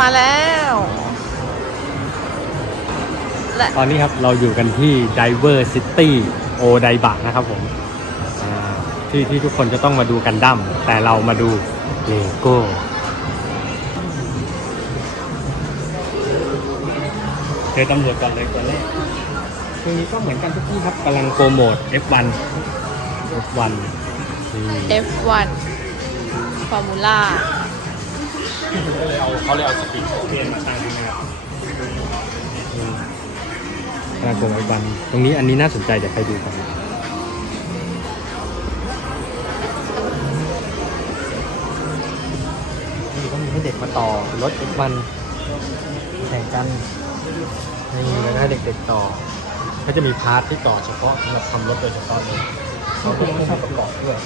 มาแล้ว และตอนนี้ครับเราอยู่กันที่ Diver City o d a i b a นะครับผมอ่าที่ที่ทุกคนจะต้องมาดูกันดั้มแต่เรามาดูเลโก้เจอตำรวจก่อนเลยตัวแรกตรงนี้ก็เหมือนกันทุกที่ครับกำลังโปรโมท F1 F1 นี่ F1 ฟอร์มูล่า ก็เลยเอาเขาเลยเอาสปีดเปลี่ยนมาตั้งนี่นะครับอืมกำลังโปรโมท F1 ตรงนี้อันนี้น่าสนใจเดี๋ยวใครดูกันนี่ก็มีให้เด็กมาต่อรถ F1 แข่งกันนี่แล้วก็ให้เด็กๆต่อก็จะมีพาร์ทที่ต่อเฉพาะสำหรับทำรถโดยเฉพาะเลยเขาก็ต้องประกอบด้วย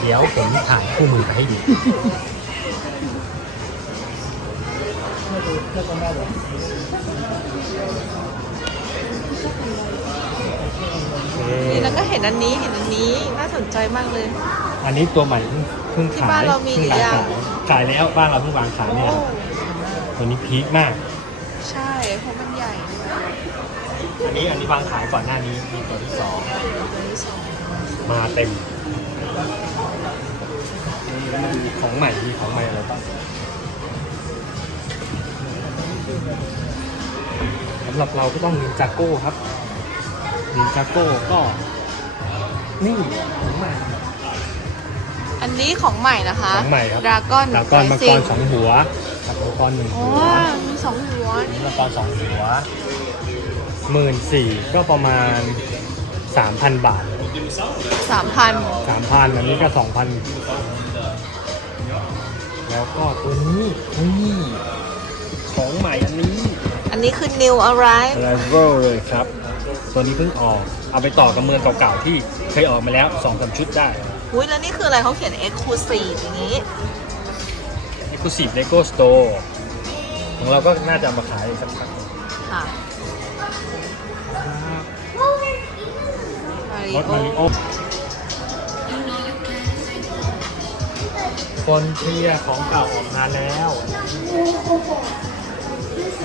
เดี๋ยวผมถ่ายคู่มือมาให้ดู นี่แล้วก็เห็นอันนี้เห็นอันนี้น่าสนใจมากเลย อันนี้ตัวใหม่เพิ่งเพิ่งที่ขายบ้านเรามีหรือยังเพิ่ขายขายแล้วบ้านเราเพิ่งวางขายเนี่ยโอ้ตัวนี้พีคมาก ใช่เพราะมันใหญ่ด้วยอันนี้อันนี้วางขายก่อนหน้านี้มีตัวที่สองตัวที่สองมาเต็มมีของใหม่มีของใหม่อะไรบ้าง สำหรับเราก็ต้องนินจาโก้ครับนินจาโก้ก็นี่ของใหม่อันนี้ของใหม่นะคะของใหม่ครับดราก้อนดรากอนมังกรสองหัวกับมังกรหนึ่งโอ้หัวมีสองหัวอันนี้มังกรสองหัวหมื่นสี่ก็ประมาณสามพันบาทสามพันสามพันอันนี้ก็สองพันแล้วก็ตัวนี้นี่ ของใหม่อันนี้ อันนี้คือ new arrive Arrival เลยครับ ตัวนี้เพิ่งออก เอาไปต่อกับเมืองเก่าๆที่เคยออกมาแล้วสองสามชุดได้อุ้ยแล้วนี่คืออะไรเขาเขียน exclusive อย่างนี้ Exclusive Lego Store ของเราก็น่าจะเอามาขายอีกสักพักค่ะรถมาริโอฟอนเทียของเก่าออกมาแล้วอั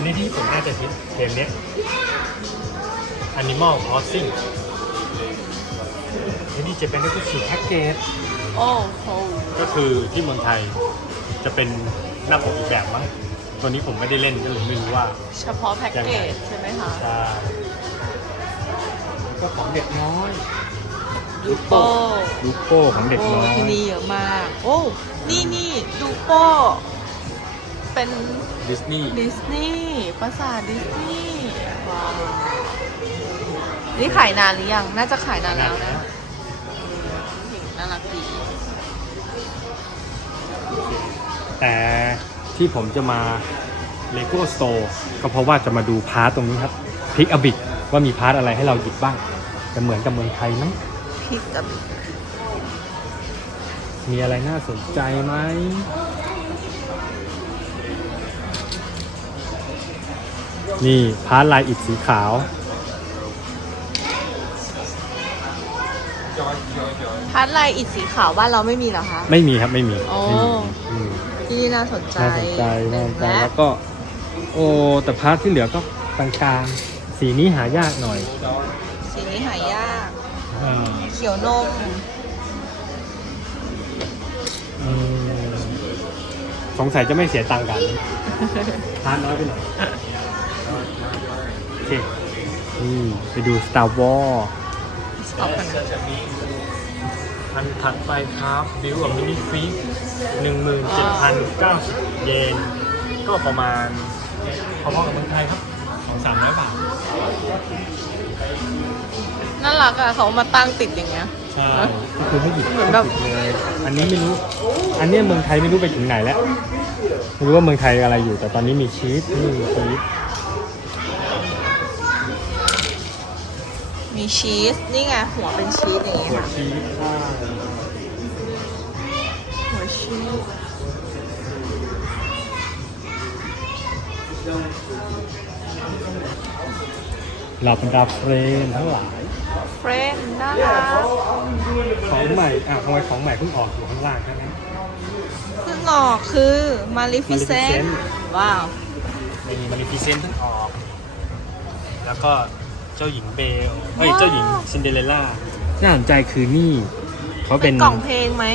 นนี้ที่ผมน่าจะคิดเกมเนี้ย Animal Crossing อันนี้จะเป็นก็คือแพ็กเกจโอ้โหก็คือที่เมืองไทยจะเป็นหน้าปกอีกแบบมั้งตัวนี้ผมไม่ได้เล่นก็เลยไม่รู้ว่า เฉพาะแพ็กเกจใช่ไหมคะใช่ก็ของเด็กน้อยดูโป้ลูกโป้ของเด็กโอ้น้อยที่นี่เยอะมาก โอ้ นี่นี่ดูโป้ เป็นดิสนีย์ดิสนีย์ปราสาทดิสนีย์ว้าวนี่ขายนานหรือยัง น่าจะขายนานแล้วนะน่ารักดี แต่ที่ผมจะมา Lego Store ก็เพราะว่าจะมาดูพาร์ตตรงนี้ครับพิกอบิกว่ามีพาร์ตอะไรให้เราหยิบบ้างจะเหมือนกับเมืองไทยไหมพิกกับมีอะไรน่าสนใจไหม นี่พาร์ทลายอิฐสีขาว พัดลายอิฐสีขาวบ้านเราไม่มีเหรอคะ ไม่มีครับไม่มีโอ้ไม่มีอืมที่นี่น่าสนใจน่าสนใจน่าสนใจและแล้วก็ โอ้แต่พาร์ทที่เหลือก็กลางๆสีนี้หายากหน่อยสีนี้หายากอืมเขียวนม อืมสงสัยจะไม่เสียตังค์กัน พาร์ทน้อยไปหน่อยโอเค นี่ไปดู Star Wars สต็อปกันนะอันถัดไปครับบิวกับมินิฟีหนึ่งหมื่นเจ็ดพันเก้าสิบเยน ก็ประมาณพอๆกับเมืองไทยครับสองสามร้อยบาท น่ารักอะเขามาตั้งติดอย่างเงี้ย ใช่ก็คือไม่หยิบเหมือนแบบ ไม่หยิเลย อันนี้ไม่รู้ อันเนี้ยเมืองไทยไม่รู้ไปถึงไหนแล้ว ไม่รู้ว่าเมืองไทยอะไรอยู่ แต่ตอนนี้มีชีสนี่มีชีส มีชีส นี่ไงหัวเป็นชีสอย่างงี้หัวค่ะชีสค่ะหัวชีสเราบรรดาเฟรนทั้งหลาย เฟรนน่ารักของใหม่ อะทำไมของใหม่เพิ่งออกอยู่ข้างล่างแค่นั้นซึ่งออกคือมาลิฟิเซน Maleficent ว้าวนี่มันมีพรีเซนต์เพิ่งออก แล้วก็ เจ้าหญิงเบลเฮ้ย เจ้าหญิงซินเดอเรลล่า น่าสนใจคือนี่ เขาเป็เป็นนกล่องเพลงไหม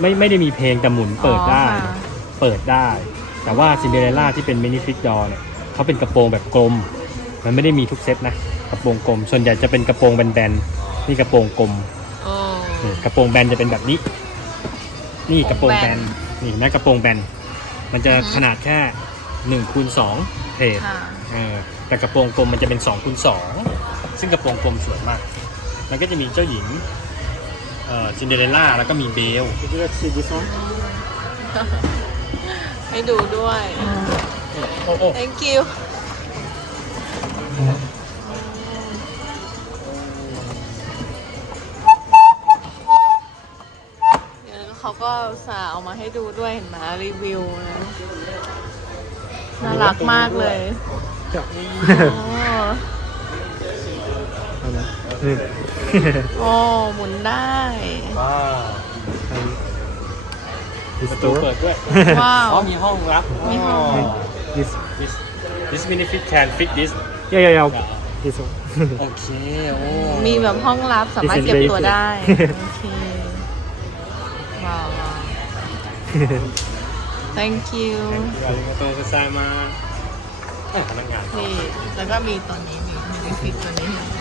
ไม่ไม่ได้มีเพลงแต่หมุนเปิดได้ อ๋อค่ะ เปิดได้ แต่ว่าซินเดอเรลล่าที่เป็นมินิฟิกดอเนี่ยเขาเป็นกระโปรงแบบกลม มันไม่ได้มีทุกเซตนะ กระโปรงกลม ส่วนใหญ่จะเป็นกระโปรงแบนๆ นี่กระโปรงกลม โอ้ นี่กระโปรงแบนจะเป็นแบบนี้ นี่กระโปรงแบนแบนนี่นะกระโปรงแบน มันจะอือฮึ ขนาดแค่หนึ่งคูณสองเพจค่ะ เออ แต่กระโปรงกลมมันจะเป็น2คูณ2ซึ่งกระโปรงกลมสวยมาก มันก็จะมีเจ้าหญิงเอ่อซินเดอเรลล่าแล้วก็มีเบลให้ดูด้วย โอ้โอ้ thank you เดี๋ยวเขาก็อุตสาห์เอามาให้ดูด้วยเห็นไหมรีวิวนะน่ารักมากเลย โอ้นี่ โอ้หมุนได้ ว้าวประตูเปิดด้วยว้าว อ๋อมีห้องรับมีห้อง this this this minifit can fit this Yeah, yeah, yeah. This one. โอเคโอ้มีแบบห้องรับสามารถเก็บตัวได้ โอเค ว้าวว้าว thank you อาริกาโตกุไซมาเอ้ย พนักงานนี่ แล้วก็มีตัวนี้มีมีฟิกตัวนี้เห็นไหม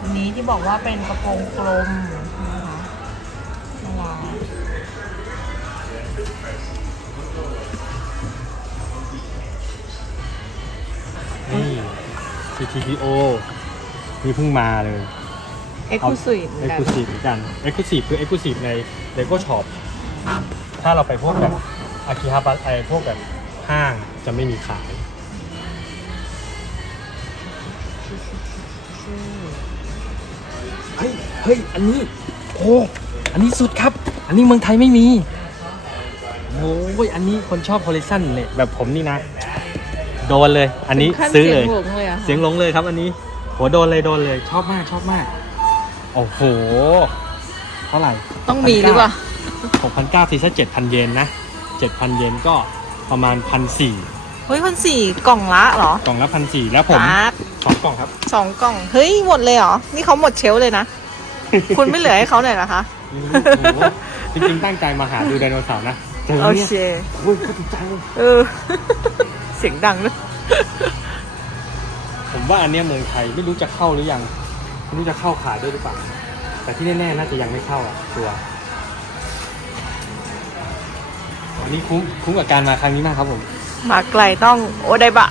อันนี้ที่บอกว่าเป็นกระโปรงกลมนะคะว้าวนี่ CTPO นี่เพิ่งมาเลย เอ็กซ์คลูซีฟเอ็กซ์คลูซีฟเหมือนกันเอ็กซ์คลูซีฟคือเอ็กซ์คลูซีฟใน Lego Shop ถ้าเราไปพวกแบบ อากิฮาบะไอพวกแบบห้างจะไม่มีขาย เฮ้ย เฮ้ย อันนี้ โอ้ อันนี้สุดครับ อันนี้เมืองไทยไม่มี โอ้ย อันนี้คนชอบ Horizon เนี่ยแบบผมนี่นะ โดนเลย อันนี้ถึงขั้ซื้อเลยสีงหวงเลยอะเสียงหลงเลยครับ อันนี้โหโดนเลยโดนเลย ชอบมากชอบมาก โอ้โห เท่าไหร่ต้องมีหรือเปล่า หกพันเก้าทีซะเจ็ดพันเยนนะ เจ็ดพันเยนก็ประมาณพันสี่เฮ้ยพันสี่กล่องละเหรอกล่องละพันสี่แล้วผมครับสองกล่องครับ สองกล่อง เฮ้ยหมดเลยเหรอ นี่เขาหมดเชลฟ์เลยนะ คุณไม่เหลือให้เขาหน่อยเหรอคะ โอ้โหจริงๆตั้งใจมาหาดูไดโนเสาร์นะเจอโอเนี่ยเค โอ้ยเขาถูกใจเลยเออ เสียงดังเลยผมว่าอันเนี้ยเมืองไทยไม่รู้จะเข้าหรือยังไม่รู้จะเข้าขายด้วยหรือเปล่าแต่ที่แน่ๆน่าจะยังไม่เข้าอะชัวร์ นนี้คุ้มคุ้มกับการมาครั้งนี้มากครับผม มาไกลต้องโอไดบะ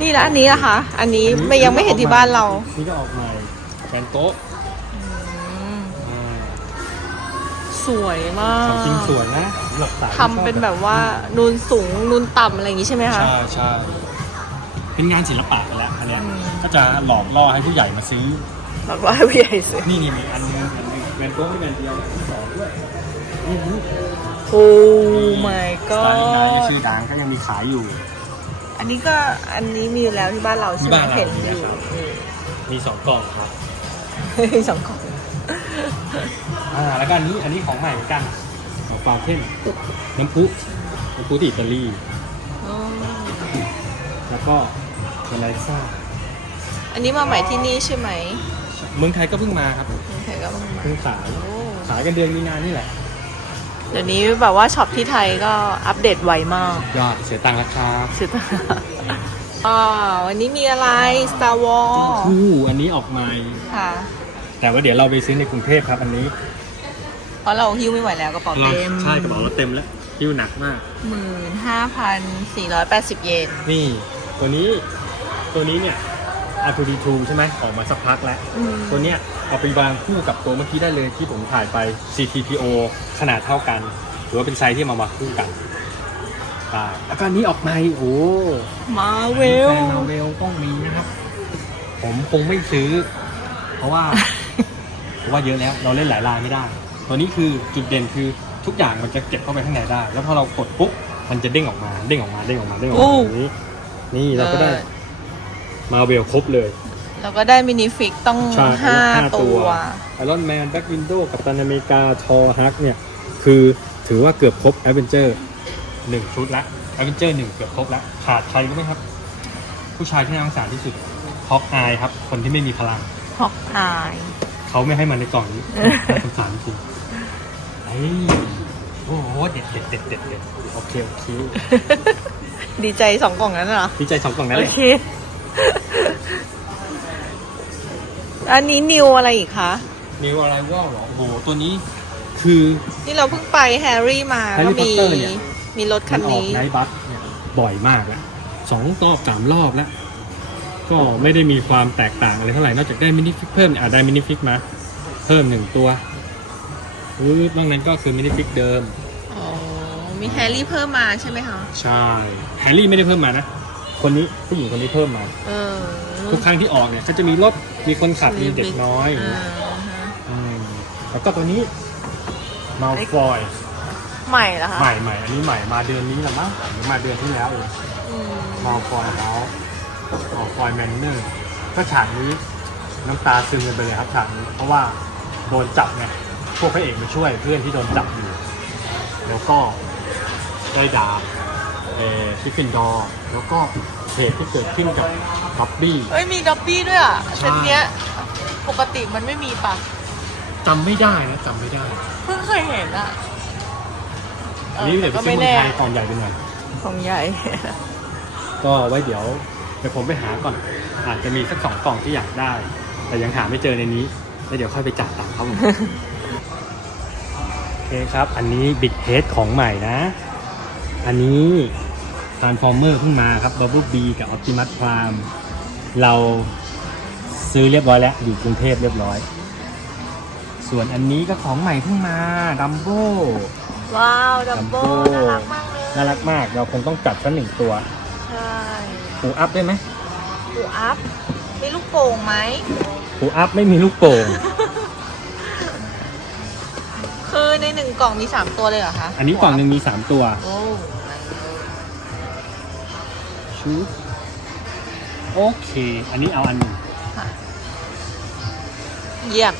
นี่นะอันนี้นะคะอันนี้ ไม่ยังไม่เห็นที่บ้านเรานี่ก็ออกใหม่แบนโต๊ะอืมอ่าสวยมาของจริงสกวยนะสำหรับสายที่ทำเป็นแบบว่านูนสูงนูนต่ำอะไรอย่างงี้ใช่ไหมคะ ใช่ใช่เป็นงานศิลปะไปแล้วอันเนี้ยอืม ก็จะหลอกล่อให้ผู้ใหญ่มาซื้อ บอกว่าพี่ใหญ่สุดนี่นี่มีอันนึงอัน นึงแบนโต๊ะไม่แบนเดียวสองด้วยนี่นี่โอ้ my สไตล์นี้นะ god ชื่อดังก็ยังมีขายอยู่ อันนี้ก็อันนี้มีอยู่แล้วที่บ้านเราใช่ไหมที่บ้านเราเห็นอยู่ครับ อืม มีสองกล่องครับ สองกล่องอ่า แล้วก็อันนี้ อันนี้ของใหม่เหมือนกันของฟาวเทนน้ำพุน้ำพุที่อิตาลี อ๋อแล้วก็เบลลิซ่า อันนี้มาใหม่ที่นี่ใช่ไหม เมืองไทยก็เพิ่งมาครับ เมืองไทยก็มาใหม่เพิ่งขายโอ้ขายกันเดือนมีนานี่แหละ เดี๋ยวนี้แบบว่าช็อปที่ไทยก็อัปเดตไวมากยอดเสียตังค์ราคาสุดอ๋อวันนี้มีอะไร Star Wars คู่อันนี้ออกใหม่ ค่ะแต่ว่าเดี๋ยวเราไปซื้อในกรุงเทพครับอันนี้เพราะเราหิ้วไม่ไหวแล้วกระเป๋าเราเต็มใช่กระเป๋าเราเต็มแล้วหิ้วหนักมาก หมื่นห้าพันสี่ร้อยแปดสิบเยน นี่ ตัวนี้ตัวนี้เนี่ย R2D2 ใช่ไหมออกมาสักพักแล้วอืมตัวเนี้ยเอาไปวางคู่กับตัวเมื่อกี้ได้เลยที่ผมถ่ายไป CTPO ขนาดเท่ากัน ถือว่าเป็นไซส์ที่มามาคู่กันใช่แล้วก็อันนี้ออกใหม่โอ้มาเวลแฟนมาเวลต้องมีนะครับ ผมคงไม่ซื้อ เพราะว่าเพราะว่าเยอะแล้วเราเล่นหลายลายไม่ได้ ตัวนี้คือจุดเด่นคือทุกอย่างมันจะเก็บเข้าไปข้างในได้ แล้วพอเรากดปุ๊บมันจะเด้งออกมา เด้งออกมา เด้งออกมา เด้งออกมาอย่างนี้นี่เราก็ได้ มาเวลครบเลย แล้วก็ได้มินิฟิกต้องใช่ห้าห้าตัตัววไอรอนแมนแบ็กวินโดกับตันอเมริกาทอฮักเนี่ย คือถือว่าเกือบครบแอดเวนเจอร์หนึ่งชุดละแอดเวนเจอร์หนึ่งเกือบครบละขาดใครรู้ไหมครับ ผู้ชายที่น่าสงสารที่สุดฮอกอายครับ คนที่ไม่มีพลังฮอกอายเขาไม่ให้มันในกล่องนี้น่าสงสารจริงเฮ้ยโอ้โหเด็ดเด็ดเด็ดเด็ดเด็ดโอเคโอเคดีใจสองกล่องนั้นเหรอดีใจสองกล่องนั้นโอเลยเค อันนี้นิวอะไรอีกคะ นิวอะไรว่าหรอโอ้โหตัวนี้คือ นี่เราเพิ่งไปแฮร์รี่มาแฮร์ก็รี่พอตมีเตอร์เนี่ย มีรถคันออกนี้ ไนท์บัสเนี่ยบ่อยมากแล้วสองรอบสามรอบแล้ว ก็ไม่ได้มีความแตกต่างอะไรเท่าไหร่ นอกจากได้มินิฟิกเพิ่มเนี่ยอะได้มินิฟิกมาเพิ่มหนึ่งตัวอือนอกนั้นก็คือมินิฟิกเดิม อ๋อ มีแฮร์รี่เพิ่มมาใช่ไหมคะ ใช่แฮร์รี่ไม่ได้เพิ่มมานะ คนนี้ผู้หญิงคนนี้เพิ่มมา เออทุกครั้งที่ออกเนี่ยก็จะมีรถมีคนขับมีเด็กน้อยอ่าฮะอืมแล้วก็ตัวนี้มาฟอยใหม่เหรอคะใหม่ใหม่อันนี้ใหม่มาเดือนนี้แหละมั้งหรือมาเดือนที่แล้วเองอืมมอลฟอยเขามอลฟอยแมนเนอร์ก็ฉากนี้น้ำตาซึมกันไปเลยครับฉากนี้เพราะว่าโดนจับไงพวกพระเอกมาช่วยเพื่อนที่โดนจับอยู่ แล้วก็ได้ดาบ เออฟิฟฟินดอร์แล้วก็เหตุที่เกิดขึ้นกับบับบี้เอ้ยมีด็อบบี้ด้วยอะใช่เซตเนี้ยปกติมันไม่มีปะจำไม่ได้นะจำไม่ได้ เพิ่งเคยเห็นอะอันนี้เดี๋ยวไปก็ซื้อไม่เมืองแน่ไทยกล่องใหญ่ไปหน่อยของใหญ่ ก็ไว้เดี๋ยวเดี๋ยวผมไปหาก่อน อาจจะมีสักสองกล่องที่อยากได้ แต่ยังหาไม่เจอในนี้แล้วเดี๋ยวค่อยไปจัดตังค์ครับผมโอเคครับ อันนี้บิ๊กเฮดของใหม่นะ อันนี้ Transformer เพิ่งมาครับ Bubble B กับ Optimus Prime เราซื้อเรียบร้อยแล้ว อยู่กรุงเทพเรียบร้อย ส่วนอันนี้ก็ของใหม่เพิ่งมาดัมโบ ว้าวดัมโบ Dumbo น่ารักมากเลยน่ารักมาก เราคงต้องจัดสักหนึ่งตัวใช่ปูอัพได้ไหมปูอัพมีลูกโป่งไหมปูอัพไม่มีลูกโป่ง ในหนึ่งกล่องมีสามตัวเลยเหรอคะอันนี้กล่องหนึ่งมีสามตัวโอ้ชุดโอเค อันนี้เอาอันหนึ่งเยี่ยม